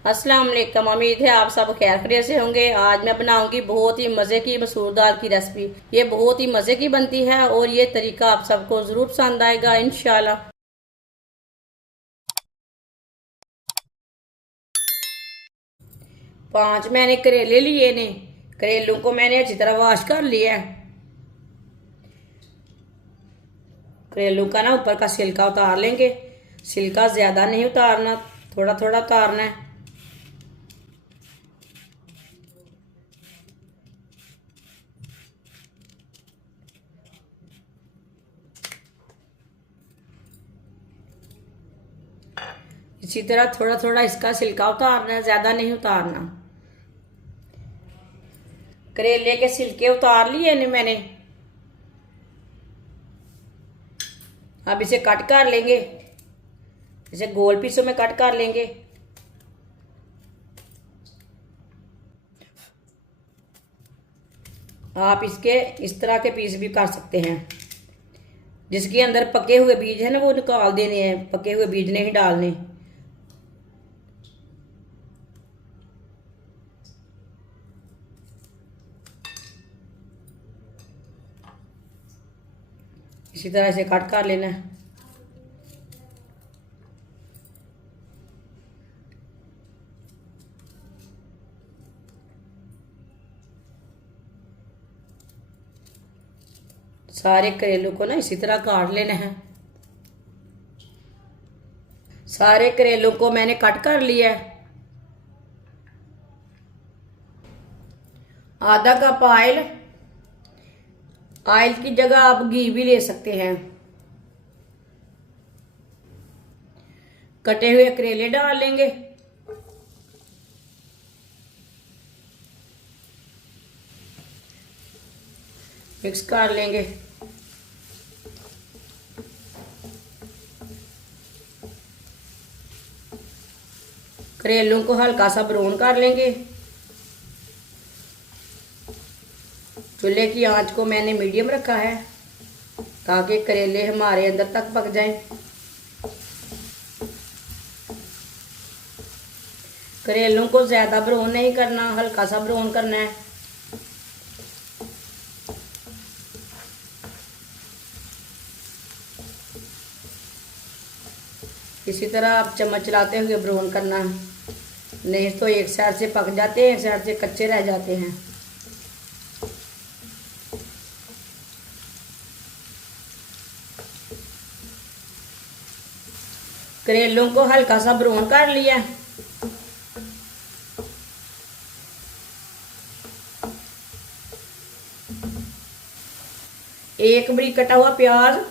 अस्सलाम वालेकुम। उम्मीद है आप सब खैर खैरियत से होंगे। आज मैं बनाऊंगी बहुत ही मज़े की मसूर दाल की रेसिपी। ये बहुत ही मज़े की बनती है और ये तरीका आप सबको ज़रूर पसंद आएगा इंशाल्लाह। 5 मैंने करेले लिए ने। करेलों को मैंने अच्छी तरह वॉश कर लिया है। करेलों का ना ऊपर का छिलका उतार लेंगे। छिलका ज़्यादा नहीं उतारना, थोड़ा थोड़ा उतारना है। इसी तरह थोड़ा थोड़ा इसका छिलका उतारना है, ज़्यादा नहीं उतारना। करेले के छिलके उतार लिए ने मैंने। अब इसे कट कर लेंगे। इसे गोल पीसों में कट कर लेंगे। आप इसके इस तरह के पीस भी कर सकते हैं। जिसके अंदर पके हुए बीज है ना वो निकाल देने हैं, पके हुए बीज नहीं डालने। इसी तरह से कट कर लेना है। सारे करेलों को ना इसी तरह काट लेना है। सारे करेलों को मैंने कट कर लिया है। आधा कप ऑयल। ऑयल की जगह आप घी भी ले सकते हैं। कटे हुए करेले डाल लेंगे। मिक्स कर लेंगे। करेलों को हल्का सा ब्राउन कर लेंगे। चूल्हे की आंच को मैंने मीडियम रखा है ताकि करेले हमारे अंदर तक पक जाएं। करेलों को ज़्यादा ब्राउन नहीं करना, हल्का सा ब्राउन करना है। इसी तरह आप चम्मच चलाते हुए ब्राउन करना है, नहीं तो एक साइड से पक जाते हैं, एक साइड से कच्चे रह जाते हैं। करेलों को हल्का सा ब्राउन कर लिया। एक बड़ी कटा हुआ प्याज।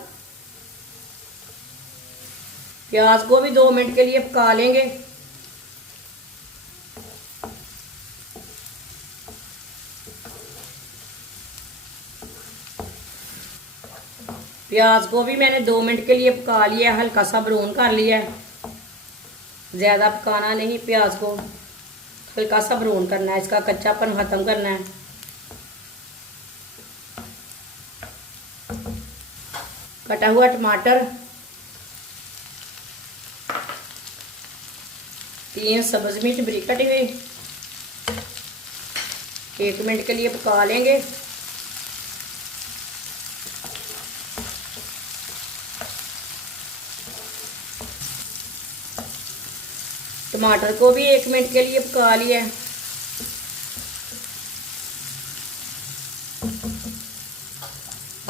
प्याज को भी 2 मिनट के लिए पका लेंगे। प्याज को भी मैंने 2 मिनट के लिए पका लिया, हल्का सा ब्राउन कर लिया। ज़्यादा पकाना नहीं, प्याज को हल्का सा ब्राउन करना है, इसका कच्चापन ख़त्म करना है। कटा हुआ टमाटर, 3 सब्ज़ मिर्च बारीक कटी हुई। 1 मिनट के लिए पका लेंगे। टमाटर को भी 1 मिनट के लिए पका लिया।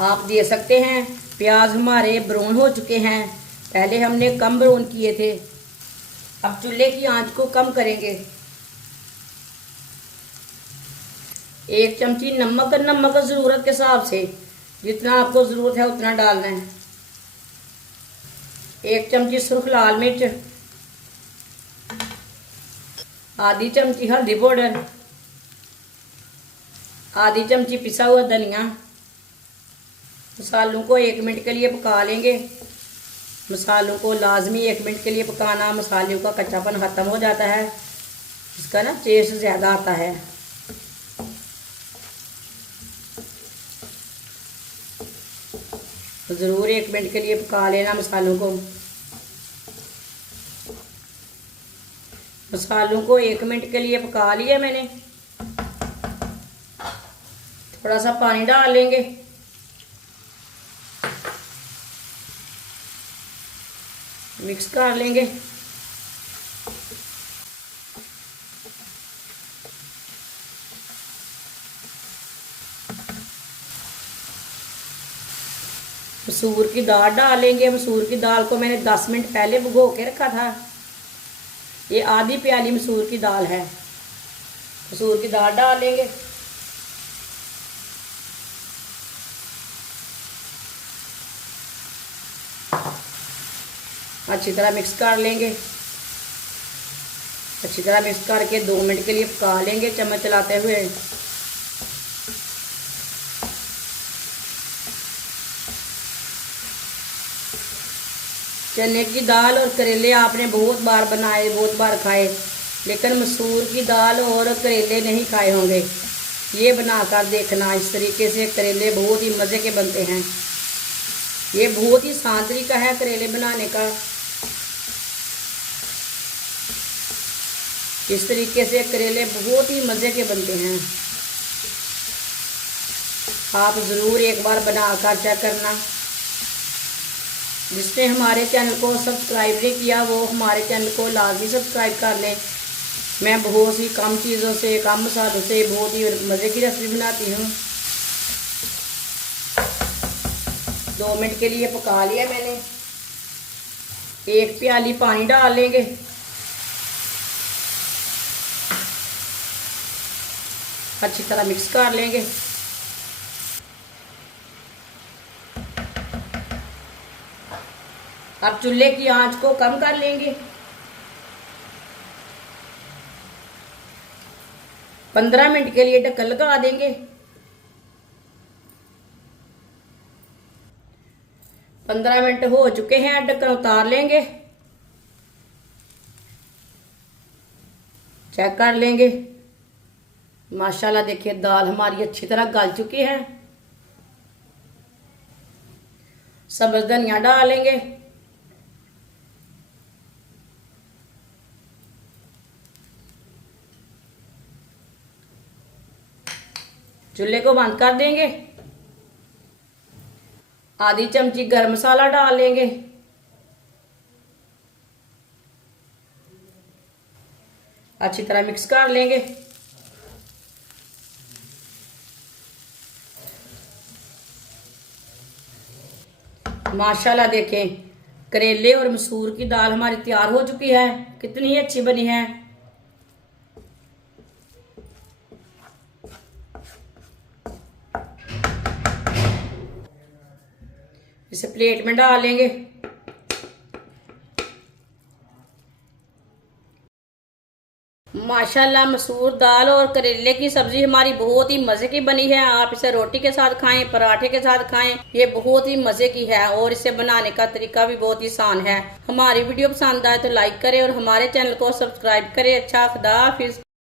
आप दे सकते हैं प्याज हमारे ब्राउन हो चुके हैं, पहले हमने कम ब्राउन किए थे। अब चूल्हे की आंच को कम करेंगे। 1 चमची नमक, नमक ज़रूरत के हिसाब से जितना आपको ज़रूरत है उतना डालना है। 1 चमची सुर्ख लाल मिर्च, आधी चमची हल्दी पाउडर, आधी चमची पिसा हुआ धनिया। मसालों को 1 मिनट के लिए पका लेंगे। मसालों को लाजमी 1 मिनट के लिए पकाना, मसालों का कच्चापन ख़त्म हो जाता है, इसका ना टेस्ट ज़्यादा आता है। तो ज़रूर 1 मिनट के लिए पका लेना मसालों को। मसालों को 1 मिनट के लिए पका लिया मैंने। थोड़ा सा पानी डाल लेंगे। मिक्स कर लेंगे। मसूर की दाल डालेंगे। मसूर की दाल को मैंने 10 मिनट पहले भिगो के रखा था। ये आधी प्याली मसूर की दाल है। मसूर की दाल डालेंगे। अच्छी तरह मिक्स कर लेंगे। अच्छी तरह मिक्स करके 2 मिनट के लिए पका लेंगे चम्मच चलाते हुए। चने की दाल और करेले आपने बहुत बार बनाए, बहुत बार खाए, लेकिन मसूर की दाल और करेले नहीं खाए होंगे। ये बनाकर देखना। इस तरीके से करेले बहुत ही मज़े के बनते हैं। ये बहुत ही आसान तरीका है करेले बनाने का। इस तरीके से करेले बहुत ही मज़े के बनते हैं। आप ज़रूर एक बार बनाकर चेक करना। जिसने हमारे चैनल को सब्सक्राइब नहीं किया वो हमारे चैनल को लाजमी सब्सक्राइब कर लें। मैं बहुत सी कम चीज़ों से, कम मसालों से बहुत ही मज़े की रेसिपी बनाती हूँ। 2 मिनट के लिए पका लिया मैंने। 1 प्याली पानी डाल लेंगे। अच्छी तरह मिक्स कर लेंगे। अब चूल्हे की आंच को कम कर लेंगे। 15 मिनट के लिए ढक्कन लगा देंगे। 15 मिनट हो चुके हैं। ढक्कन उतार लेंगे। चेक कर लेंगे। माशाल्लाह देखिए दाल हमारी अच्छी तरह गल चुकी है। सब्ज़ धनिया डालेंगे। चूल्हे को बंद कर देंगे। आधी चमची गरम मसाला डाल लेंगे। अच्छी तरह मिक्स कर लेंगे। माशाल्लाह देखें करेले और मसूर की दाल हमारी तैयार हो चुकी है। कितनी अच्छी बनी है। इसे प्लेट में डाल लेंगे। माशाल्लाह मसूर दाल और करेले की सब्जी हमारी बहुत ही मज़े की बनी है। आप इसे रोटी के साथ खाएं, पराठे के साथ खाएं। ये बहुत ही मज़े की है और इसे बनाने का तरीका भी बहुत ही आसान है। हमारी वीडियो पसंद आए तो लाइक करें और हमारे चैनल को सब्सक्राइब करें। अच्छा, खुदा हाफिज।